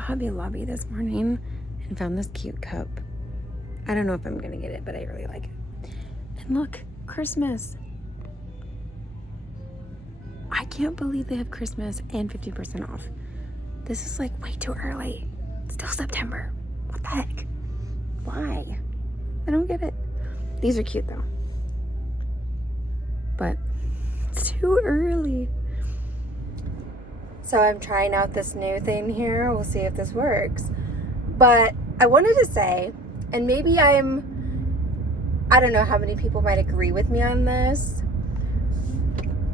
Hobby Lobby this morning and found this cute cup. I don't know if I'm gonna get it, but I really like it. And look, Christmas. I can't believe they have Christmas and 50% off. This is like way too early. It's still September. What the heck? Why? I don't get it. These are cute though. But it's too early. So I'm trying out this new thing here. We'll see if this works. But I wanted to say, and maybe I don't know how many people might agree with me on this,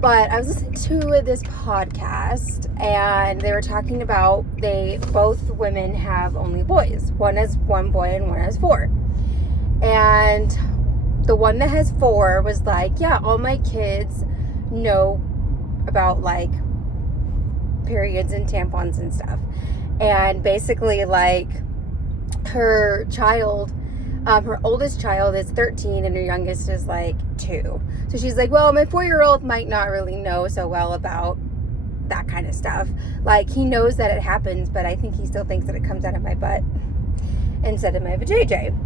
but I was listening to this podcast and they were talking about both women have only boys. One has one boy and one has four. And the one that has four was like, yeah, all my kids know about like periods and tampons and stuff. And basically like her child, her oldest child is 13 and her youngest is like 2. So she's like, well, my 4-year-old might not really know so well about that kind of stuff. Like he knows that it happens, but I think he still thinks that it comes out of my butt instead of my vajayjay.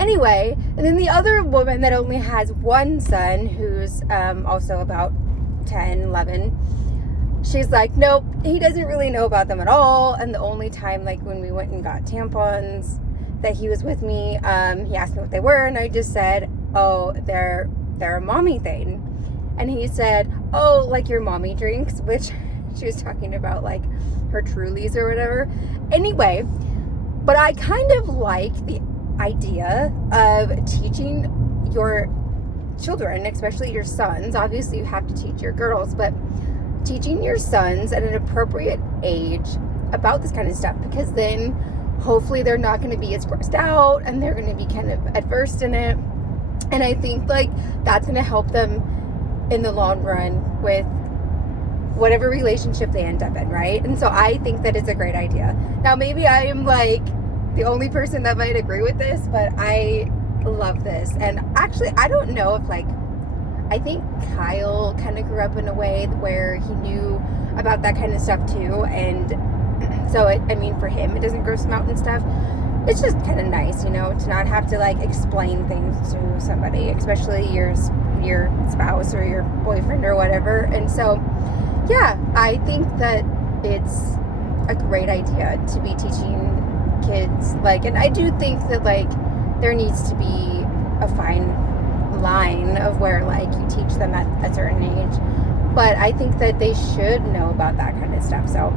Anyway, and then the other woman that only has one son who's also about 10, 11, she's like, nope, he doesn't really know about them at all. And the only time, like when we went and got tampons that he was with me, he asked me what they were, and I just said, oh, they're a mommy thing. And he said, oh, like your mommy drinks, which she was talking about like her Trulies or whatever. Anyway, but I kind of like the idea of teaching your children, especially your sons. Obviously you have to teach your girls, but teaching your sons at an appropriate age about this kind of stuff, because then hopefully they're not going to be as grossed out and they're going to be kind of adverse in it. And I think like that's going to help them in the long run with whatever relationship they end up in, right? And so I think that it's a great idea. Now maybe I am like the only person that might agree with this, but I love this. And actually I don't know if like, I think Kyle kind of grew up in a way where he knew about that kind of stuff too. And so, I mean, for him, it doesn't gross him out and stuff. It's just kind of nice, you know, to not have to like explain things to somebody, especially your spouse or your boyfriend or whatever. And so, yeah, I think that it's a great idea to be teaching kids, like, and I do think that like there needs to be a fine line of where like you teach them at a certain age, but I think that they should know about that kind of stuff. So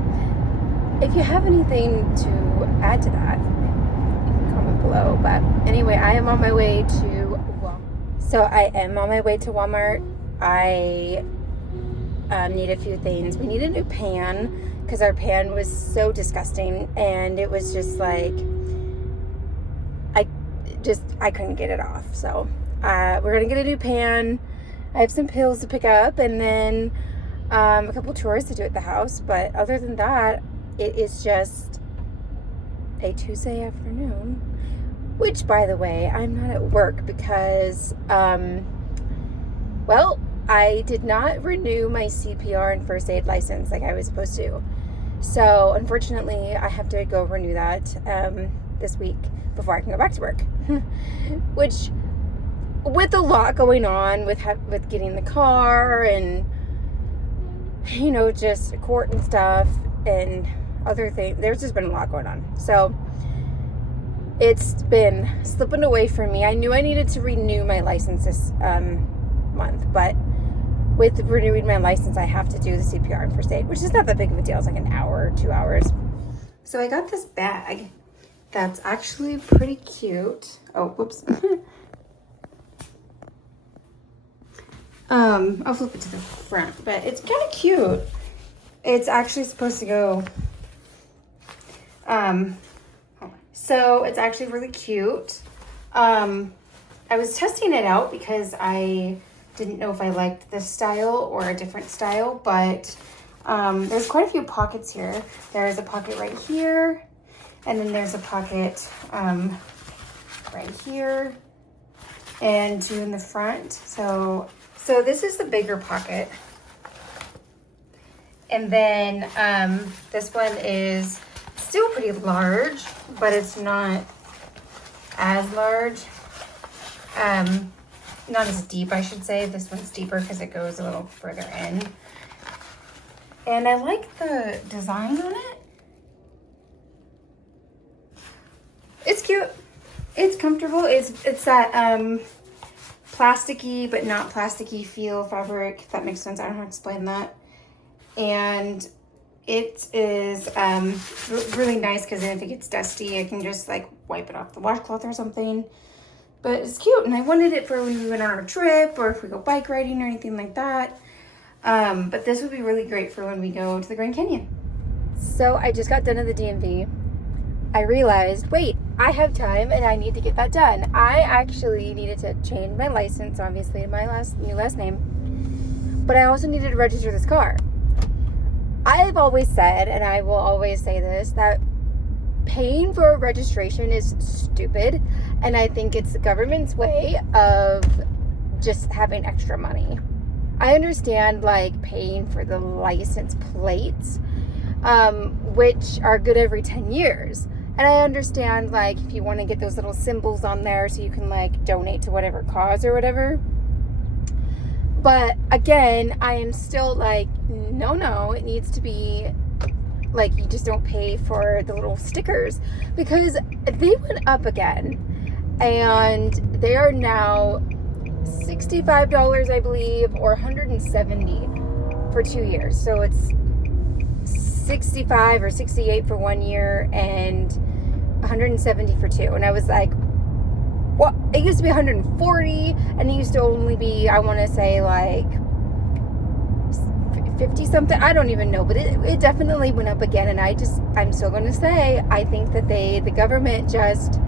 if you have anything to add to that, comment below. But anyway, I am on my way to Walmart. I need a few things. We need a new pan because our pan was so disgusting, and it was just like I couldn't get it off. So we're gonna get a new pan. I have some pills to pick up, and then a couple chores to do at the house. But other than that, it is just a Tuesday afternoon, which, by the way, I'm not at work because, well, I did not renew my CPR and first aid license like I was supposed to. So, unfortunately, I have to go renew that this week before I can go back to work. Which, with a lot going on with getting the car and, you know, just court and stuff and other things, there's just been a lot going on. So it's been slipping away from me. I knew I needed to renew my license this month, but with renewing my license, I have to do the CPR and first aid, which is not that big of a deal. It's like an hour or 2 hours. So I got this bag that's actually pretty cute. Oh, whoops. I'll flip it to the front, but it's kind of cute. It's actually supposed to go, so it's actually really cute. I was testing it out because I didn't know if I liked this style or a different style, but there's quite a few pockets here. There's a pocket right here, and then there's a pocket right here, and 2 in the front. So this is the bigger pocket. And then this one is still pretty large, but it's not as large. Not as deep, I should say. This one's deeper because it goes a little further in. And I like the design on it. It's cute. It's comfortable. It's that plasticky but not plasticky feel fabric, if that makes sense. I don't know how to explain that. And it is really nice because if it gets dusty, I can just like wipe it off the washcloth or something. But it's cute, and I wanted it for when we went on our trip or if we go bike riding or anything like that. But this would be really great for when we go to the Grand Canyon. So I just got done at the DMV. I realized, wait, I have time and I need to get that done. I actually needed to change my license, obviously, to my new last name. But I also needed to register this car. I've always said, and I will always say this, that paying for a registration is stupid, and I think it's the government's way of just having extra money. I understand like paying for the license plates, which are good every 10 years. And I understand like if you want to get those little symbols on there so you can like donate to whatever cause or whatever. But again, I am still like, no, it needs to be like you just don't pay for the little stickers, because they went up again and they are now $65, I believe, or $170 for 2 years. So it's 65 or 68 for 1 year and 170 for 2. And I was like, well, it used to be 140 and it used to only be, I want to say like 50 something. I don't even know, but it definitely went up again. And I'm still going to say, I think that the government just,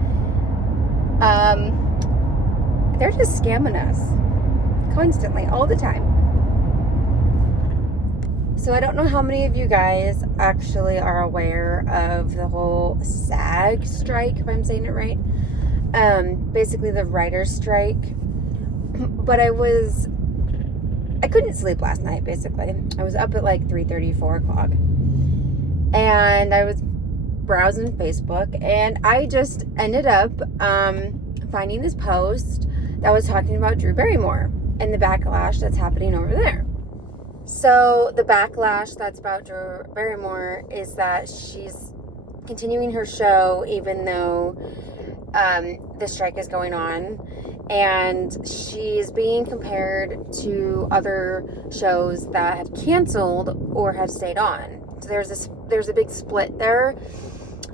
they're just scamming us constantly, all the time. So I don't know how many of you guys actually are aware of the whole SAG strike, if I'm saying it right. Basically the writer's strike. But I couldn't sleep last night, basically. I was up at like 3:30, 4 o'clock. And I was browsing Facebook, and I just ended up finding this post that was talking about Drew Barrymore and the backlash that's happening over there. So the backlash that's about Drew Barrymore is that she's continuing her show even though the strike is going on, and she's being compared to other shows that have canceled or have stayed on. So there's a big split there.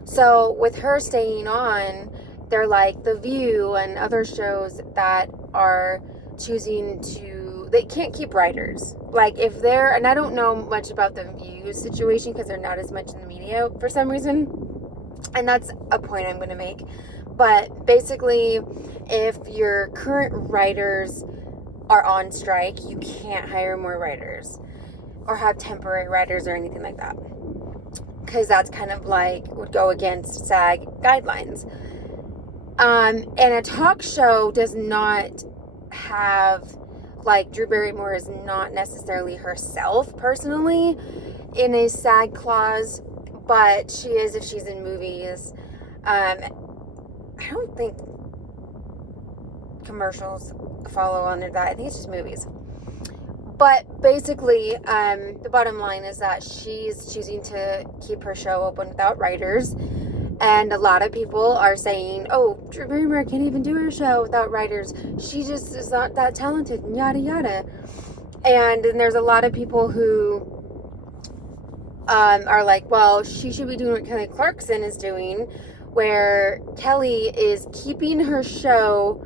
So with her staying on, they're like The View and other shows that are choosing to, they can't keep writers. Like if they're, and I don't know much about The View situation because they're not as much in the media for some reason. And that's a point I'm going to make. But basically, if your current writers are on strike, you can't hire more writers or have temporary writers or anything like that. Because that's kind of like would go against SAG guidelines. And a talk show does not have, like, Drew Barrymore is not necessarily herself personally in a SAG clause, but she is if she's in movies. I don't think commercials follow under that. I think it's just movies. But basically, the bottom line is that she's choosing to keep her show open without writers. And a lot of people are saying, oh, Drew Barrymore can't even do her show without writers. She just is not that talented, and yada, yada. And then there's a lot of people who are like, well, she should be doing what Kelly Clarkson is doing, where Kelly is keeping her show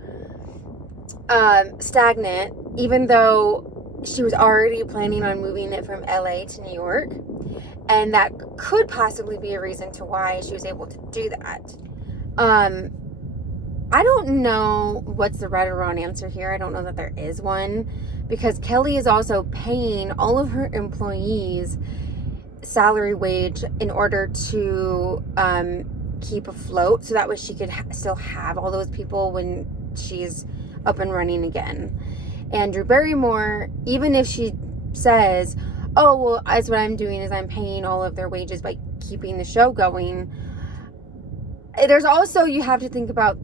stagnant, even though she was already planning on moving it from LA to New York. And that could possibly be a reason to why she was able to do that. I don't know what's the right or wrong answer here. I don't know that there is one, because Kelly is also paying all of her employees salary wage in order to keep afloat, so that way she could still have all those people when she's up and running again. And Drew Barrymore, even if she says, oh, well, that's what I'm doing is I'm paying all of their wages by keeping the show going. There's also, you have to think about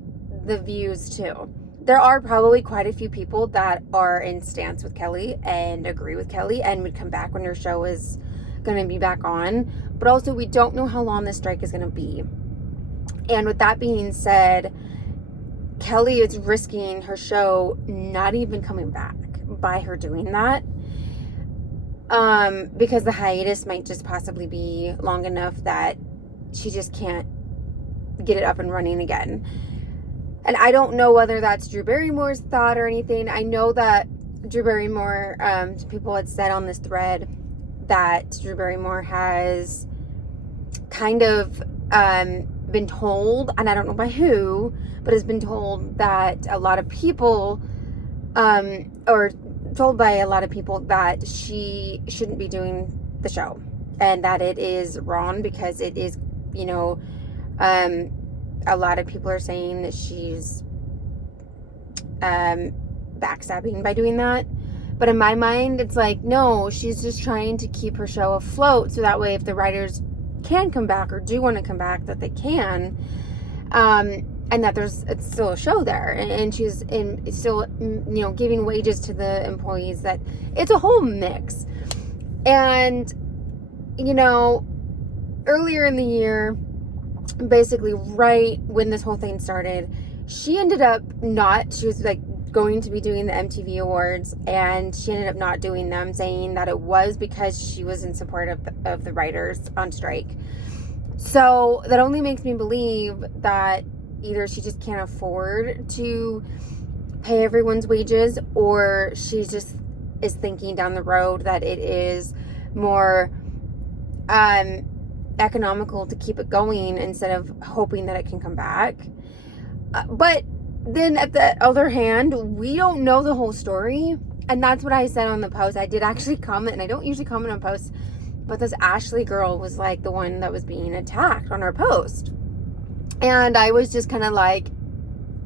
the views too. There are probably quite a few people that are in stance with Kelly and agree with Kelly and would come back when her show is going to be back on. But also, we don't know how long this strike is going to be. And with that being said, Kelly is risking her show not even coming back by her doing that. Because the hiatus might just possibly be long enough that she just can't get it up and running again. And I don't know whether that's Drew Barrymore's thought or anything. I know that Drew Barrymore, people had said on this thread that Drew Barrymore has kind of been told, and I don't know by who, but has been told that a lot of people, or told by a lot of people that she shouldn't be doing the show, and that it is wrong because it is, a lot of people are saying that she's backstabbing by doing that. But in my mind, it's like, no, she's just trying to keep her show afloat so that way if the writers can come back or do want to come back, that they can, and that it's still a show there, and she's still giving wages to the employees. That it's a whole mix. And earlier in the year, basically right when this whole thing started, she ended up she was like going to be doing the MTV Awards, and she ended up not doing them, saying that it was because she was in support of the writers on strike. So that only makes me believe that either she just can't afford to pay everyone's wages, or she just is thinking down the road that it is more economical to keep it going instead of hoping that it can come back. But then at the other hand, we don't know the whole story. And that's what I said on the post. I did actually comment, and I don't usually comment on posts, but this Ashley girl was like the one that was being attacked on her post. And I was just kind of like,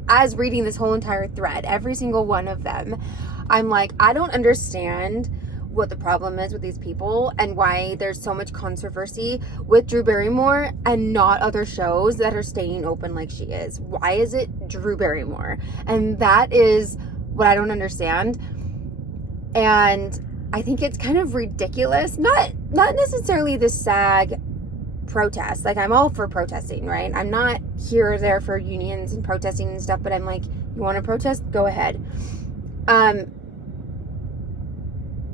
as reading this whole entire thread, every single one of them, I'm like, I don't understand what the problem is with these people and why there's so much controversy with Drew Barrymore and not other shows that are staying open like she is. Why is it Drew Barrymore? And that is what I don't understand. And I think it's kind of ridiculous. Not necessarily the SAG protest. Like, I'm all for protesting, right? I'm not here or there for unions and protesting and stuff, but I'm like, you want to protest? Go ahead.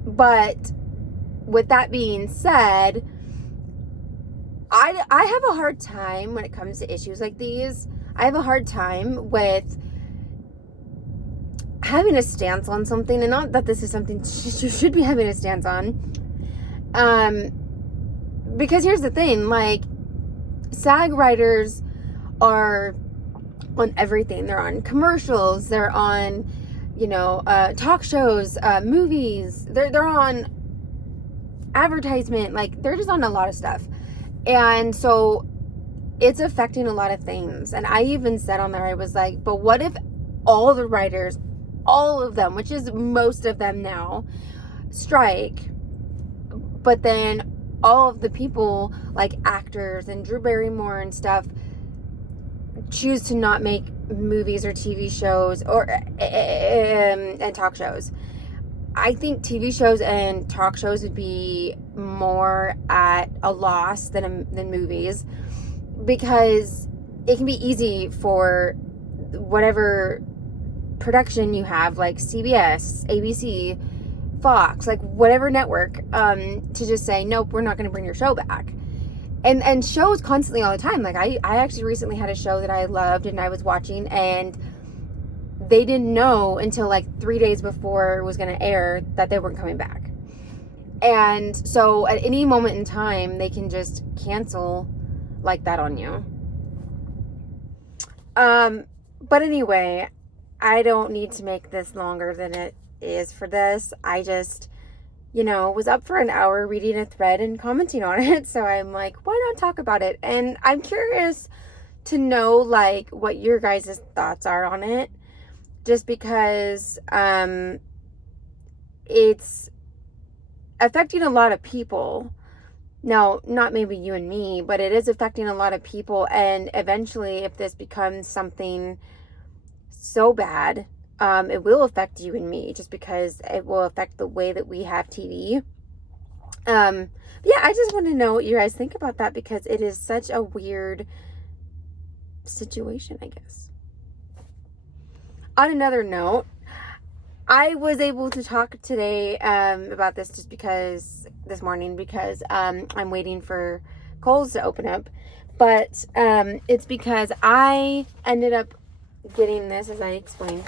But with that being said, I have a hard time when it comes to issues like these. I have a hard time with having a stance on something, and not that this is something you should be having a stance on. Because here's the thing, like, SAG writers are on everything. They're on commercials, they're on talk shows, movies, they're on advertisement, like they're just on a lot of stuff. And so it's affecting a lot of things. And I even said on there, I was like, but what if all the writers, all of them, which is most of them now, strike, but then all of the people like actors and Drew Barrymore and stuff choose to not make movies or TV shows or and talk shows. I think TV shows and talk shows would be more at a loss than movies, because it can be easy for whatever production you have, like CBS, ABC, Fox, like whatever network, to just say, nope, we're not going to bring your show back. And shows constantly all the time. Like I actually recently had a show that I loved and I was watching, and they didn't know until like 3 days before it was going to air that they weren't coming back. And so at any moment in time, they can just cancel like that on you. But anyway, I don't need to make this longer than it is for this. I just, was up for an hour reading a thread and commenting on it. So I'm like, why not talk about it? And I'm curious to know like what your guys' thoughts are on it. Just because it's affecting a lot of people Now, not maybe you and me, but it is affecting a lot of people. And eventually, if this becomes something so bad, it will affect you and me, just because it will affect the way that we have TV. Yeah, I just want to know what you guys think about that, because it is such a weird situation, I guess. On another note, I was able to talk today about this this morning, because I'm waiting for Kohl's to open up. But it's because I ended up getting this, as I explained,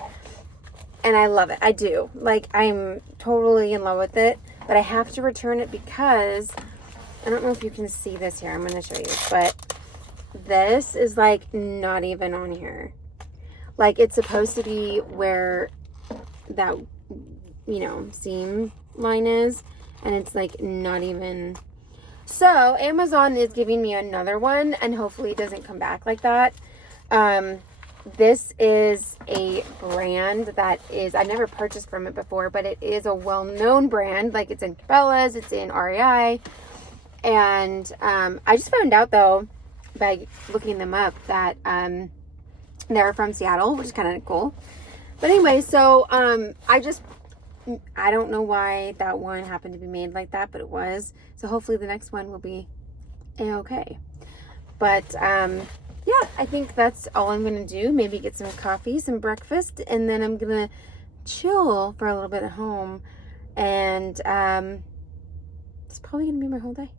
and I love it. I do. Like, I'm totally in love with it, but I have to return it because I don't know if you can see this here. I'm going to show you, but this is like not even on here. Like, it's supposed to be where that, seam line is, and it's like not even. So Amazon is giving me another one, and hopefully it doesn't come back like that. This is a brand that is, I never purchased from it before, but it is a well-known brand. Like, it's in Cabela's, it's in REI, and I just found out, though, by looking them up, that they're from Seattle, which is kind of cool. But anyway, so I don't know why that one happened to be made like that, but it was. So hopefully the next one will be a-okay. But yeah, I think that's all I'm going to do. Maybe get some coffee, some breakfast, and then I'm going to chill for a little bit at home. And it's probably going to be my whole day.